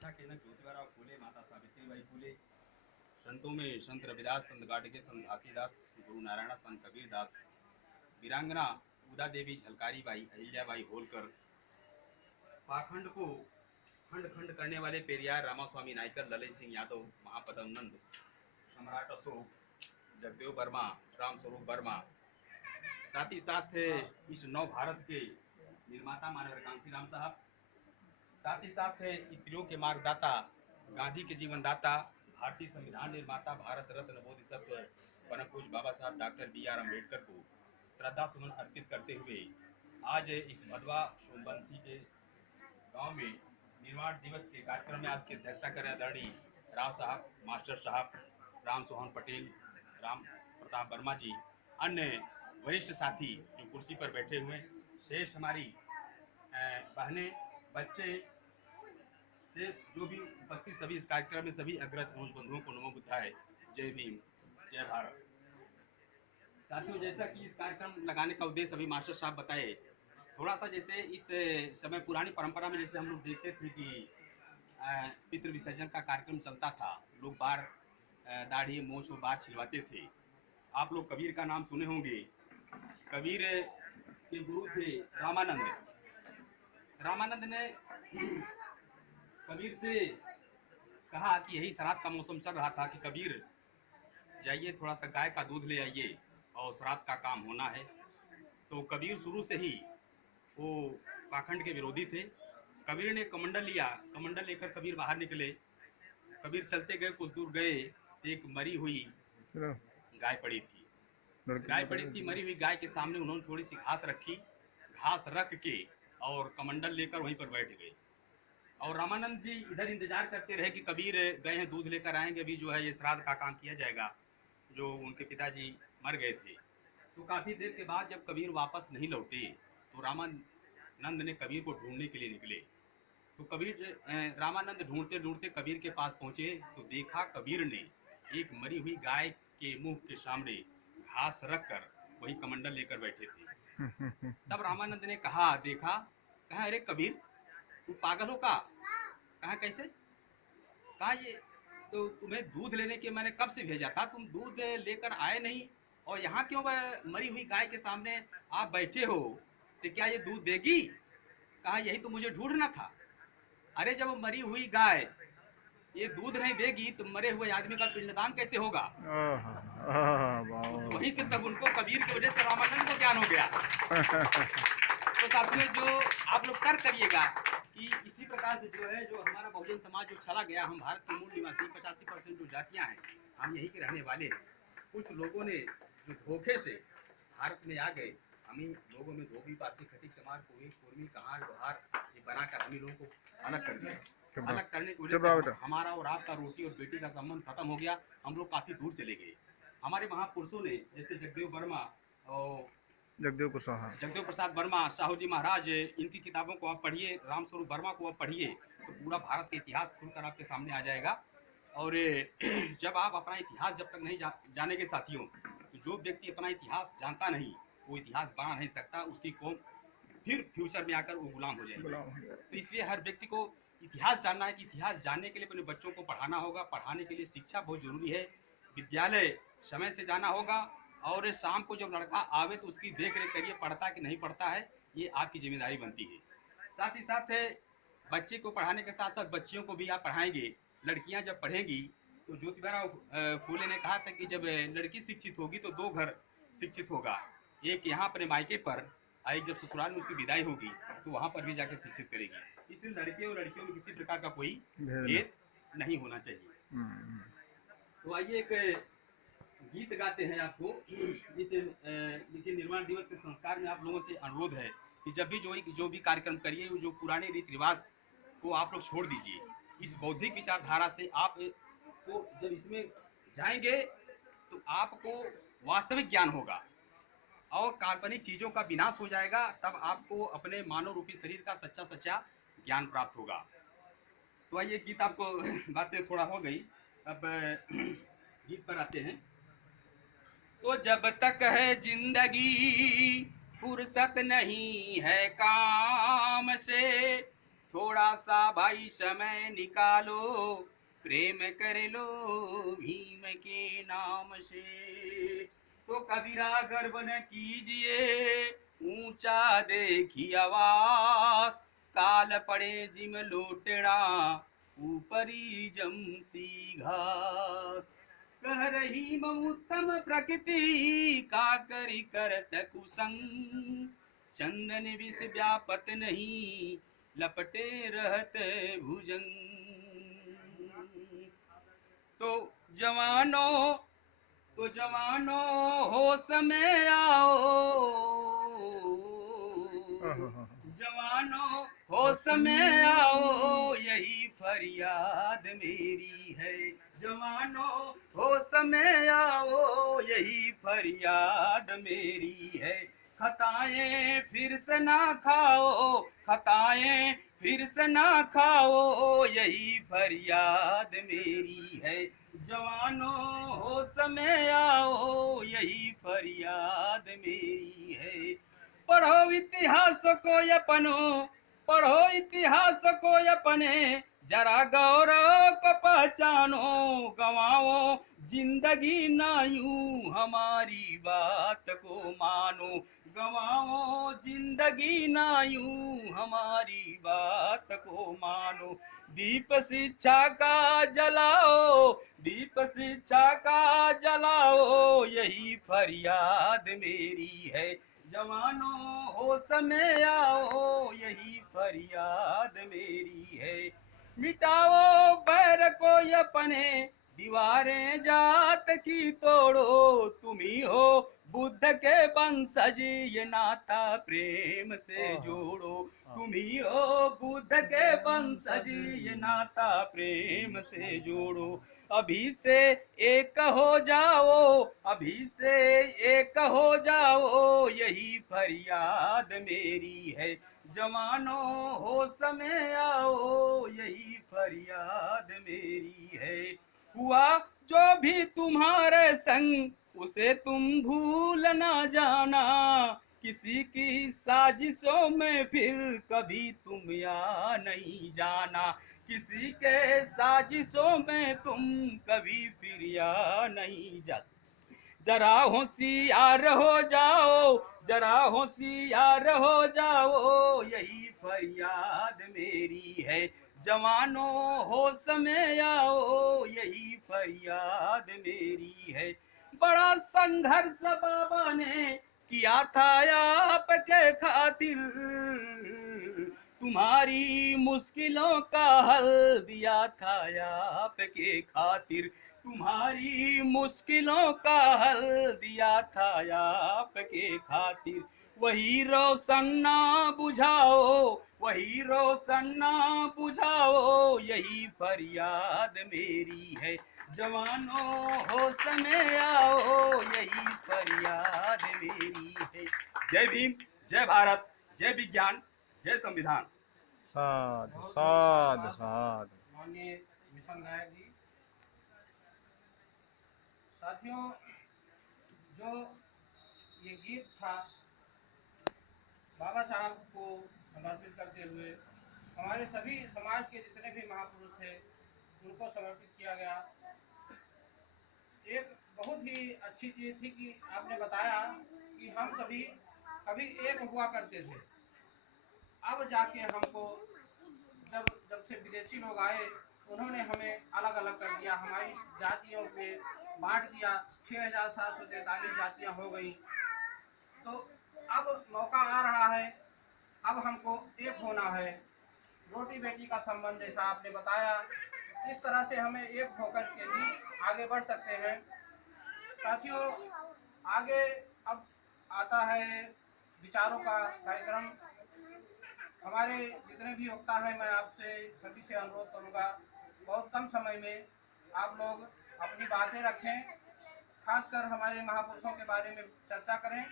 शिक्षा के जनक ज्योतिबा फूले, माता सावित्रीबाई फूले, संतों में संत रविदास, संत गाडगे, संत घासीदास, गुरु नारायण, संत कबीरदास, वीरांगना उदा देवी झलकारी बाई, अहिल्याबाई होलकर, पाखंड को खंड खंड करने वाले पेरियार रामास्वामी नायकर, ललित सिंह यादव, महापदम नंद, सम्राट अशोक, जगदेव वर्मा, राम स्वरूप वर्मा, साथ ही साथ इस नव भारत के निर्माता मानव कांसी राम साहब, साथ ही साथ स्त्रियों के मार्गदाता, गांधी के जीवनदाता, भारतीय संविधान निर्माता, भारत रत्न बोधिसत्व परम पूज्य बाबा साहब डॉक्टर बी.आर. अम्बेडकर को श्रद्धा सुमन अर्पित करते हुए आज इस भदवा सोमवंशी के गांव में निर्माण दिवस के कार्यक्रम में आज की अध्यक्षता कर रहे आदरणीय राव साहब, मास्टर साहब, राम सोहन पटेल, राम प्रताप वर्मा जी, अन्य वरिष्ठ साथी जो कुर्सी पर बैठे हुए, शेष हमारी बहनें, बच्चे, शेष जो भी उपस्थित सभी इस कार्यक्रम में सभी अग्रज बंधुओं को नमो बुद्धाय, जय भीम, जय भारत। साथियों, जैसा कि इस कार्यक्रम लगाने का उद्देश्य अभी मास्टर साहब बताए, थोड़ा सा जैसे इस समय पुरानी परंपरा में जैसे हम लोग देखते थे कि पितृ विसर्जन का कार्यक्रम चलता था, लोग बार दाढ़ी मोछ और बार छिलवाते थे। आप लोग कबीर का नाम सुने होंगे। कबीर के गुरु थे रामानंद। रामानंद ने कबीर से कहा कि यही श्राद्ध का मौसम चल रहा था कि कबीर जाइए थोड़ा सा गाय का दूध ले आइए और श्राद्ध का काम होना है। तो कबीर शुरू से ही वो पाखंड के विरोधी थे। कबीर ने कमंडल लिया, कमंडल लेकर कबीर बाहर निकले। कबीर चलते गए, कुछ दूर गए, एक मरी हुई गाय पड़ी थी। गाय पड़ी थी, मरी हुई गाय के सामने उन्होंने थोड़ी सी घास रखी, घास रख के और कमंडल लेकर वहीं पर बैठ गए। और रामानंद जी इधर इंतजार करते रहे कि कबीर गए हैं, दूध लेकर आएंगे, अभी जो है ये श्राद्ध का काम किया जाएगा, जो उनके पिताजी मर गए थे। तो काफी देर के बाद जब कबीर वापस नहीं लौटे तो रामानंद ने कबीर को ढूंढने के लिए निकले। तो कबीर रामानंद ढूंढते ढूंढते कबीर के पास पहुंचे तो देखा कबीर ने एक मरी हुई गाय के मुंह के सामने घास रखकर वही कमंडल लेकर बैठे थे। तब रामानंद ने कहा, देखा, कहा अरे कबीर तू पागल हो का? कहा कैसे? कहा ये तो तुम्हें दूध लेने के मैंने कब से भेजा था, तुम दूध लेकर आए नहीं और यहाँ क्यों मरी हुई गाय के सामने आप बैठे हो, तो क्या ये दूध देगी? कहा यही तो मुझे ढूंढना था। अरे जब मरी हुई गाय ये दूध नहीं देगी तो मरे हुए आदमी का पिंडदान कैसे होगा? वहीं से तब उनको कबीर की वजह से रामानंद को ज्ञान हो गया। तो साथियों, जो आप लोग कर करिएगा कि इसी प्रकार से जो है, जो हमारा बहुजन समाज जो चला गया, हम भारत के मूल निवासी 85% जो जातियां हैं, हम यहीं के रहने वाले हैं। कुछ लोगों ने जो धोखे से भारत में आ गए, हम ही लोगों में धोबी, पासी, खटिक, चमार, कोई, कुर्मी, कहार, लोहार ये बनाकर हम ही लोगों को अलग कर दिया। अलग करने की वजह से हमारा और आपका रोटी और बेटी का संबंध खत्म हो गया। हम लोग काफी दूर चले गए। हमारे महापुरुषों ने जैसे जगदेव वर्मा और जगदेव प्रसाद वर्मा, साहू जी महाराज, इनकी किताबों को आप पढ़िए, राम स्वरूप वर्मा को आप पढ़िए तो पूरा भारत का इतिहास खुलकर आपके सामने आ जाएगा। और जब आप अपना इतिहास जब तक नहीं जानेंगे साथियों, तो जो व्यक्ति अपना इतिहास जानता नहीं वो इतिहास बना नहीं सकता, उसकी कौम फिर फ्यूचर में आकर वो गुलाम हो जाएगी। तो इसलिए हर व्यक्ति को इतिहास जानना है कि इतिहास जानने के लिए अपने बच्चों को पढ़ाना होगा। पढ़ाने के लिए शिक्षा बहुत जरूरी है। विद्यालय समय से जाना होगा और शाम को जब लड़का आवे तो उसकी देख रेख करिए, पढ़ता कि नहीं पढ़ता है, ये आपकी जिम्मेदारी बनती है। साथ ही साथ बच्चे को पढ़ाने के साथ साथ बच्चियों को भी आप पढ़ाएंगे। लड़कियां जब पढ़ेंगी तो ज्योतिबा फूले ने कहा था कि जब लड़की शिक्षित होगी तो दो घर शिक्षित होगा, एक यहाँ अपने मायके पर, एक जब ससुराल में उसकी विदाई होगी तो वहाँ पर भी जाकर शिक्षित करेगी। इसलिए लड़के और लड़कियों में किसी प्रकार का कोई भेद नहीं होना चाहिए। तो आइए एक गीत गाते हैं आपको। इस देखिए, निर्माण दिवस के संस्कार में आप लोगों से अनुरोध है कि जब भी जो भी कार्यक्रम करिए, जो पुराने रीति रिवाज को आप लोग छोड़ दीजिए। इस बौद्धिक विचारधारा से आप को जब इसमें जाएंगे तो आपको वास्तविक ज्ञान होगा और काल्पनिक चीजों का विनाश हो जाएगा। तब आपको अपने मानव रूपी शरीर का सच्चा सच्चा ज्ञान प्राप्त होगा। तो आइए, गीत आपको बातें थोड़ा हो गई, अब गीत पर आते हैं। तो जब तक है जिंदगी फुर्सत नहीं है काम से, थोड़ा सा भाई समय निकालो, प्रेम कर लो भीम के नाम से। तो कबीरा गर्व न कीजिए, ऊंचा देखी आवास, काल पड़े जिम लोटड़ा, ऊपरी जमसी घास। कह रही उत्तम प्रकृति, का करी करत कुसंग, चंदन विष व्यापत नहीं, लपटे रहत भुजंग। तो जवानों, तो जवानों होश में आओ, जवानों होश में आओ, यही फरियाद मेरी है। जवानों होश में आओ, यही फरियाद मेरी है। खताएं फिर से ना खाओ, खताएं फिर से ना खाओ, यही फरियाद मेरी है। जवानों होश में आओ, यही फरियाद मेरी है। पढ़ो इतिहास को अपनो, पढ़ो इतिहास को अपने, जरा गौरव को पहचानो, गवाओ जिंदगी ना यूं हमारी बात को मानो, गवाओ जिंदगी ना यूं हमारी बात को मानो। दीप शिक्षा का जलाओ, दीप शिक्षा का जलाओ, यही फरियाद मेरी है। जवानों होश में आओ, यही फरियाद मेरी है। मिटाओ बैर को अपने, दीवारें जात की तोड़ो, तुम्ही हो बुद्ध के वंशज, ये नाता प्रेम से जोड़ो। तुम्ही हो बुद्ध के वंशज, ये नाता प्रेम से जोड़ो। अभी से एक हो जाओ, अभी से एक हो जाओ, यही फरियाद मेरी है। जवानों होश में आओ, यही फरियाद मेरी है। हुआ जो भी तुम्हारे संग, उसे तुम भूल ना जाना, किसी की साजिशों में फिर कभी तुम या नहीं जाना, किसी के साजिशों में तुम कभी फिर या नहीं जाना। जरा होशियार हो जाओ, जरा होशियार हो जाओ, यही फरियाद मेरी है। जवानों होश में आओ, यही फरियाद मेरी है। बड़ा संघर्ष बाबा ने किया था आपके खातिर, तुम्हारी मुश्किलों का हल दिया था आपके खातिर, तुम्हारी मुश्किलों का हल दिया था आपके खातिर। वही रोशन ना बुझाओ, वही रोशन ना बुझाओ, यही फरियाद मेरी है। जवानों होश में आओ, यही फरियाद मेरी है। जय भीम, जय भारत, जय विज्ञान, जय संविधान। साधु साधु साधु। माननीय मिशन गायक जी, साथियों, जो ये गीत था बाबा साहब को समर्पित करते हुए, हमारे सभी समाज के जितने भी महापुरुष थे उनको समर्पित किया गया। एक बहुत ही अच्छी चीज थी कि आपने बताया कि हम सभी कभी एक हुआ करते थे, अब जाके हमको जब जब से विदेशी लोग आए उन्होंने हमें अलग अलग कर दिया, हमारी जातियों पे बांट दिया। 6,743 जातियां हो गई। तो अब मौका आ रहा है, अब हमको एक होना है। रोटी बेटी का संबंध जैसा आपने बताया, इस तरह से हमें एक होकर के भी आगे बढ़ सकते हैं। साथियों, आगे अब आता है विचारों का कार्यक्रम। हमारे जितने भी वक्ता हैं, मैं आपसे सभी से अनुरोध करूंगा बहुत कम समय में आप लोग अपनी बातें रखें, खासकर हमारे महापुरुषों के बारे में चर्चा करें।